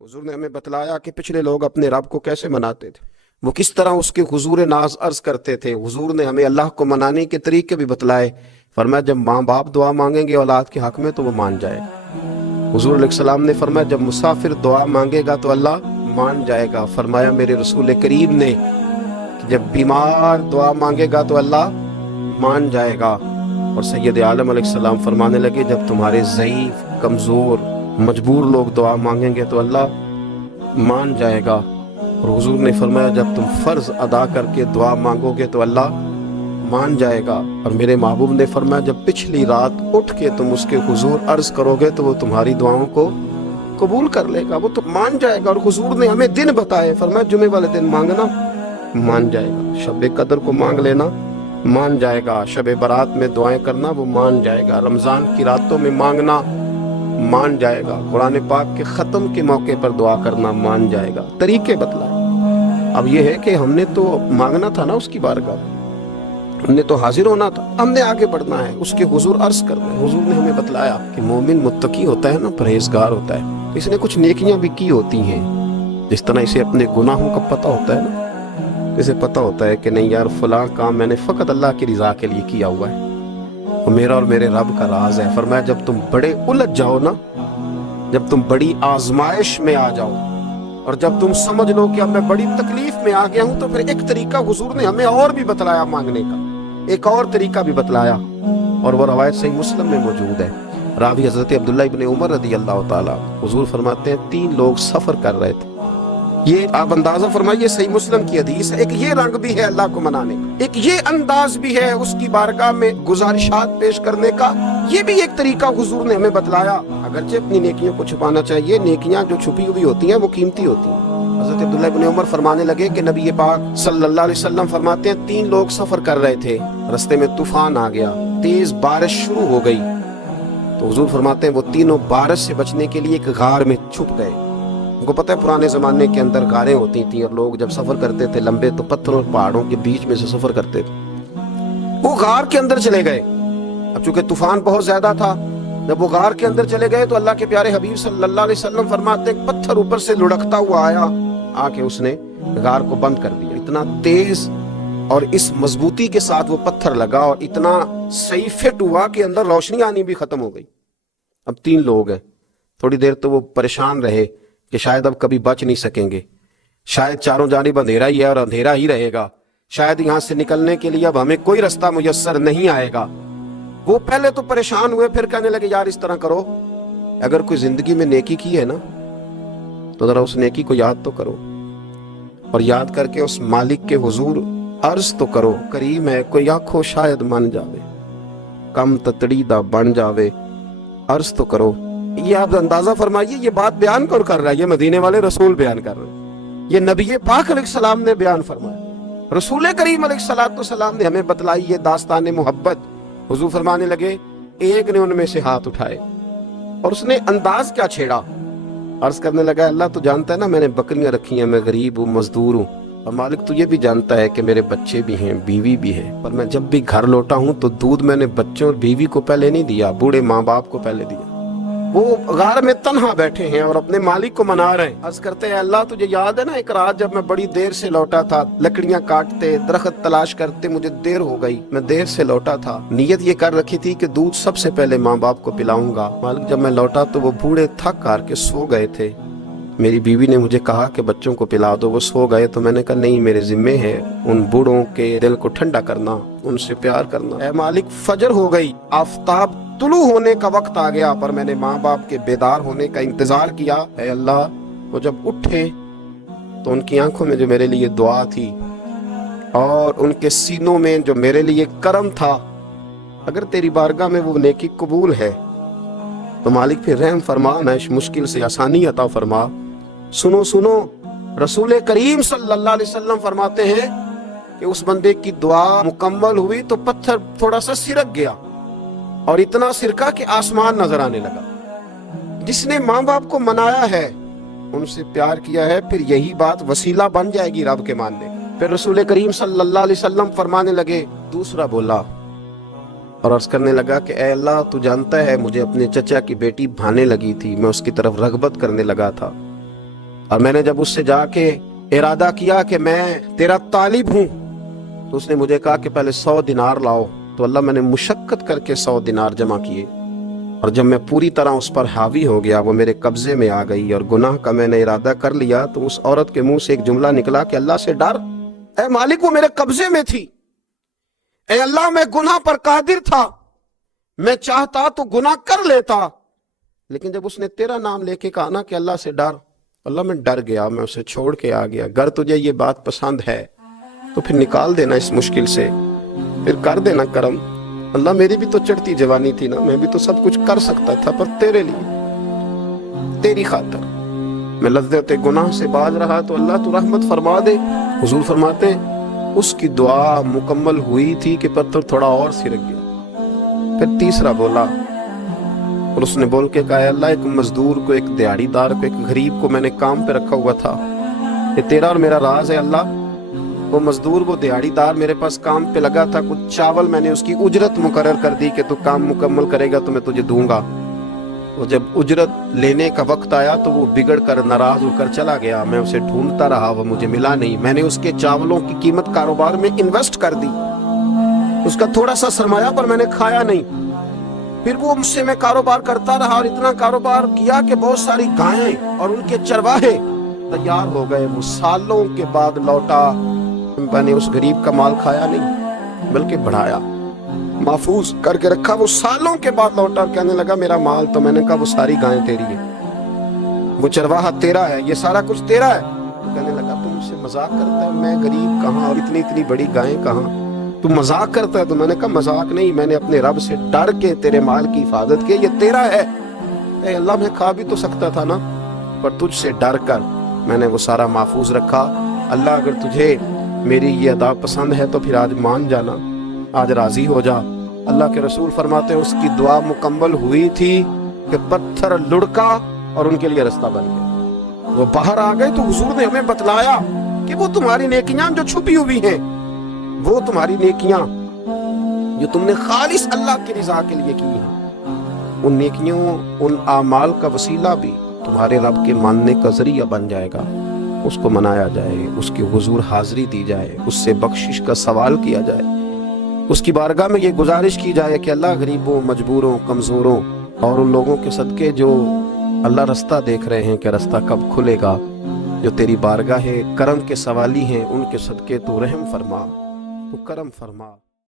हुजूर ने हमें बतलाया कि पिछले लोग अपने रब को कैसे मनाते थे, वो किस तरह उसके हुजूर नाज अर्ज करते थे। हुजूर ने हमें अल्लाह को मनाने के तरीके भी बतलाए। फरमाया जब माँ बाप दुआ मांगेंगे औलाद के हक में तो वो मान जाएगा। हुजूर अलैहिस्सलाम ने फरमाया जब मुसाफिर दुआ मांगेगा तो अल्लाह मान जाएगा। फरमाया मेरे रसूल करीम ने कि जब बीमार दुआ मांगेगा तो अल्लाह मान जाएगा। और सैयद आलम अलैहिस्सलाम फरमाने लगे जब तुम्हारे ज़ईफ, कमज़ोर, मजबूर लोग दुआ मांगेंगे तो अल्लाह मान जाएगा। और हुजूर ने फरमाया जब तुम फ़र्ज़ अदा करके दुआ मांगोगे तो अल्लाह मान जाएगा। और मेरे महबूब ने फरमाया जब पिछली रात उठ के तुम उसके हुजूर अर्ज़ करोगे तो वो तुम्हारी दुआओं को कबूल कर लेगा, वो तो मान जाएगा। और हुजूर ने हमें दिन बताए, फरमाया जुमे वाले दिन मांगना मान जाएगा, शब कदर को मांग लेना मान जाएगा, शब बारात में दुआएं करना वो मान जाएगा, रमज़ान की रातों में मांगना मान जाएगा, कुरान पाक के ख़त्म के मौके पर दुआ करना मान जाएगा। तरीके बतलाए। अब ये है कि हमने तो मांगना था ना उसकी बारगाह, हमने तो हाजिर होना था, हमने आगे बढ़ना है, उसके हुजूर अर्ज करना है। हुजूर ने हमें बतलाया कि मोमिन मुत्तकी होता है ना, परहेजगार होता है, तो इसने कुछ नेकियां भी की होती हैं। जिस तरह इसे अपने गुनाहों का पता होता है ना, इसे पता होता है कि नहीं यार फलां काम मैंने फ़कत अल्लाह की रज़ा के लिए किया हुआ है, वो मेरा और मेरे रब का राज है। फरमाया जब तुम बड़े उलझ जाओ ना, जब तुम बड़ी आजमाइश में आ जाओ और जब तुम समझ लो कि अब मैं बड़ी तकलीफ में आ गया हूं, तो फिर एक तरीका हुजूर ने हमें और भी बतलाया मांगने का, एक और तरीका भी बतलाया। और वो रवायत सही मुस्लिम में मौजूद है। रावी हजरत अब्दुल्ला इब्न उमर रदी अल्लाह ताला, हुजूर फरमाते हैं 3 लोग सफर कर रहे थे। ये आप अंदाजा फरमाइए, सही मुस्लिम की हदीस है। एक ये रंग भी है अल्लाह को मनाने का, एक ये अंदाज भी है उसकी बारगाह में गुजारिशात पेश करने का, ये भी एक तरीका हुजूर ने हमें बतलाया। अगरचे अपनी नेकियों को छुपाना चाहिए, नेकियां जो छुपी हुई होती हैं वो कीमती होती हैं। हजरत अब्दुल्ला इब्न उमर फरमाने लगे कि नबी पाक सल्लल्लाहु अलैहि वसल्लम फरमाते हैं 3 लोग सफर कर रहे थे, रास्ते में तूफान आ गया, तेज बारिश शुरू हो गई, तो हुजूर फरमाते हैं वो तीनों बारिश से बचने के लिए एक गार में छुप गए। उनको पता है पुराने ज़माने के अंदर गारें होती थी और लोग जब सफ़र करते थे लंबे तो पत्थरों और पहाड़ों के बीच में से सफ़र करते थे। वो गार के अंदर चले गए। अब चूंकि तूफान बहुत ज़्यादा था, जब वो गार के अंदर चले गए तो अल्लाह के प्यारे हबीब सल्लल्लाहु अलैहि वसल्लम फरमाते हैं पत्थर ऊपर से लुढ़कता हुआ आया, आके उसने गार को बंद कर दिया। इतना तेज और इस मजबूती के साथ वो पत्थर लगा और इतना सही फिट हुआ कि अंदर रोशनी आनी भी खत्म हो गई। अब 3 लोग हैं। थोड़ी देर तो वो परेशान रहे कि शायद अब कभी बच नहीं सकेंगे, शायद चारों जानिब अंधेरा ही है और अंधेरा ही रहेगा, शायद यहाँ से निकलने के लिए अब हमें कोई रास्ता मुयस्सर नहीं आएगा। वो पहले तो परेशान हुए, फिर कहने लगे यार इस तरह करो, अगर कोई जिंदगी में नेकी की है ना तो जरा उस नेकी को याद तो करो, और याद करके उस मालिक के हुजूर अर्ज तो करो, करीम है कोई आखो शायद मन जावे, कम ततड़ी दा बन जावे, अर्ज तो करो। ये आप अंदाजा फरमाइए, ये बात बयान कौन कर रहा है? ये मदीने वाले रसूल बयान कर रहे हैं, ये नबी पाक अलैहिस्सलाम ने बयान फरमाया। रसूल करीम अलैहिस्सलाम ने हमें बतलाई ये दास्तान मोहब्बत। हुजूर फरमाने लगे एक ने उनमें से हाथ उठाए और उसने अंदाज क्या छेड़ा, अर्ज करने लगा अल्लाह तो जानता है ना मैंने बकरियां रखी हैं, मैं गरीब हूँ, मजदूर हूँ, और मालिक तो ये भी जानता है कि मेरे बच्चे भी हैं, बीवी भी है, पर मैं जब भी घर लौटा हूँ तो दूध मैंने बच्चों और बीवी को पहले नहीं दिया, बूढ़े माँ बाप को पहले दिया। वो गार में तन्हा बैठे हैं और अपने मालिक को मना रहे हैं। अर्ज करते हैं अल्लाह तुझे याद है ना एक रात जब मैं बड़ी देर से लौटा था, लकड़ियां काटते दरख्त तलाश करते मुझे देर हो गई, मैं देर से लौटा था, नियत ये कर रखी थी कि दूध सबसे पहले माँ बाप को पिलाऊंगा, मालिक जब मैं लौटा तो वो बूढ़े थक हार के सो गए थे, मेरी बीवी ने मुझे कहा कि बच्चों को पिला दो, वो सो गए, तो मैंने कहा नहीं मेरे जिम्मे है उन बूढ़ों के दिल को ठंडा करना, उनसे प्यार करना। ऐ मालिक फजर हो गई, आफताब तुलू होने का वक्त आ गया, पर मैंने माँ बाप के बेदार होने का इंतजार किया। ऐ अल्लाह वो जब उठे तो उनकी आंखों में जो मेरे लिए दुआ थी और उनके सीनों में जो मेरे लिए करम था, अगर तेरी बारगाह में वो नेकी कबूल है तो मालिक फिर रहम फरमा, मैं इस मुश्किल से आसानी अता फरमा। सुनो सुनो, रसूल करीम सल्लल्लाहु अलैहि वसल्लम फरमाते हैं कि उस बंदे की दुआ मुकम्मल हुई तो पत्थर थोड़ा सा सिरक गया और इतना सिरका कि आसमान नजर आने लगा। जिसने माँ बाप को मनाया है, उनसे प्यार किया है, फिर यही बात वसीला बन जाएगी रब के मानने। फिर रसूल करीम सल्लल्लाहु अलैहि वसल्लम फरमाने लगे, दूसरा बोला और अर्ज करने लगा कि ऐ अल्लाह तू जानता है मुझे अपने चचा की बेटी भाने लगी थी, मैं उसकी तरफ रगबत करने लगा था, اور میں نے جب اس سے جا کے ارادہ کیا کہ میں تیرا طالب ہوں تو اس نے مجھے کہا کہ پہلے 100 دینار لاؤ. تو اللہ میں نے مشقت کر کے 100 دینار جمع کیے، اور جب میں پوری طرح اس پر حاوی ہو گیا، وہ میرے قبضے میں آ گئی اور گناہ کا میں نے ارادہ کر لیا، تو اس عورت کے منہ سے ایک جملہ نکلا کہ اللہ سے ڈر. اے مالک وہ میرے قبضے میں تھی، اے اللہ میں گناہ پر قادر تھا، میں چاہتا تو گناہ کر لیتا، لیکن جب اس نے تیرا نام لے کے کہا نا کہ اللہ سے ڈر، اللہ میں ڈر گیا، میں اسے چھوڑ کے آ گیا. اگر تجھے یہ بات پسند ہے تو پھر نکال دینا اس مشکل سے، پھر کر دینا کرم. اللہ میری بھی تو چڑھتی جوانی تھی نا، میں بھی تو سب کچھ کر سکتا تھا، پر تیرے لیے، تیری خاطر میں لذت گناہ سے باز رہا، تو اللہ تو رحمت فرما دے. حضور فرماتے ہیں اس کی دعا مکمل ہوئی تھی کہ پتھر تھوڑا اور سرک گیا. پھر تیسرا بولا، اور اس نے بول کے کہا اے اللہ ایک مزدور کو، ایک دیہڑی دار کو، ایک غریب کو میں نے کام پہ رکھا ہوا تھا، یہ تیرا اور میرا راز ہے اللہ. وہ مزدور، وہ دیہڑی دار میرے پاس کام پہ لگا تھا، کچھ چاول میں نے اس کی اجرت مقرر کر دی کہ تو کام مکمل کرے گا تو میں تجھے دوں گا. وہ جب اجرت لینے کا وقت آیا تو وہ بگڑ کر ناراض ہو کر چلا گیا. میں اسے ڈھونڈتا رہا، وہ مجھے ملا نہیں. میں نے اس کے چاولوں کی قیمت کاروبار میں انویسٹ کر دی، اس کا تھوڑا سا سرمایہ پر میں نے کھایا نہیں. پھر وہ مجھ سے میں کاروبار کرتا رہا، اور اتنا کاروبار کیا کہ بہت ساری گائیں اور ان کے چرواہے تیار ہو گئے. وہ سالوں کے بعد لوٹا، میں نے اس غریب کا مال کھایا نہیں بلکہ بڑھایا، محفوظ کر کے رکھا. وہ سالوں کے بعد لوٹا اور کہنے لگا میرا مال، تو میں نے کہا وہ ساری گائیں تیری ہیں، وہ چرواہا تیرا ہے، یہ سارا کچھ تیرا ہے. تو کہنے لگا تم مجھ سے مذاق کرتا ہے، میں غریب کہاں اور اتنی بڑی گائیں کہاں، تو مذاق کرتا ہے. تو میں نے کہا مذاق نہیں، میں نے اپنے رب سے ڈر کے تیرے مال کی حفاظت کی، یہ تیرا ہے. اے اللہ میں کھا بھی تو سکتا تھا نا، پر تجھ سے ڈر کر میں نے وہ سارا محفوظ رکھا. اللہ اگر تجھے میری یہ ادا پسند ہے تو پھر آج مان جانا، آج راضی ہو جا. اللہ کے رسول فرماتے ہیں اس کی دعا مکمل ہوئی تھی کہ پتھر لڑکا اور ان کے لیے رستہ بن گیا. وہ باہر آ گئے تو حضور نے ہمیں بتلایا کہ وہ تمہاری نیکیاں جو چھپی ہوئی ہیں، وہ تمہاری نیکیاں جو تم نے خالص اللہ کی رضا کے لیے کی ہیں، ان نیکیوں، ان اعمال کا وسیلہ بھی تمہارے رب کے ماننے کا ذریعہ بن جائے گا. اس کو منایا جائے، اس کی حضور حاضری دی جائے، اس سے بخشش کا سوال کیا جائے، اس کی بارگاہ میں یہ گزارش کی جائے کہ اللہ غریبوں، مجبوروں، کمزوروں اور ان لوگوں کے صدقے جو اللہ رستہ دیکھ رہے ہیں کہ رستہ کب کھلے گا، جو تیری بارگاہ کرم کے سوالی ہیں، ان کے صدقے تو رحم فرما، تو کرم فرما.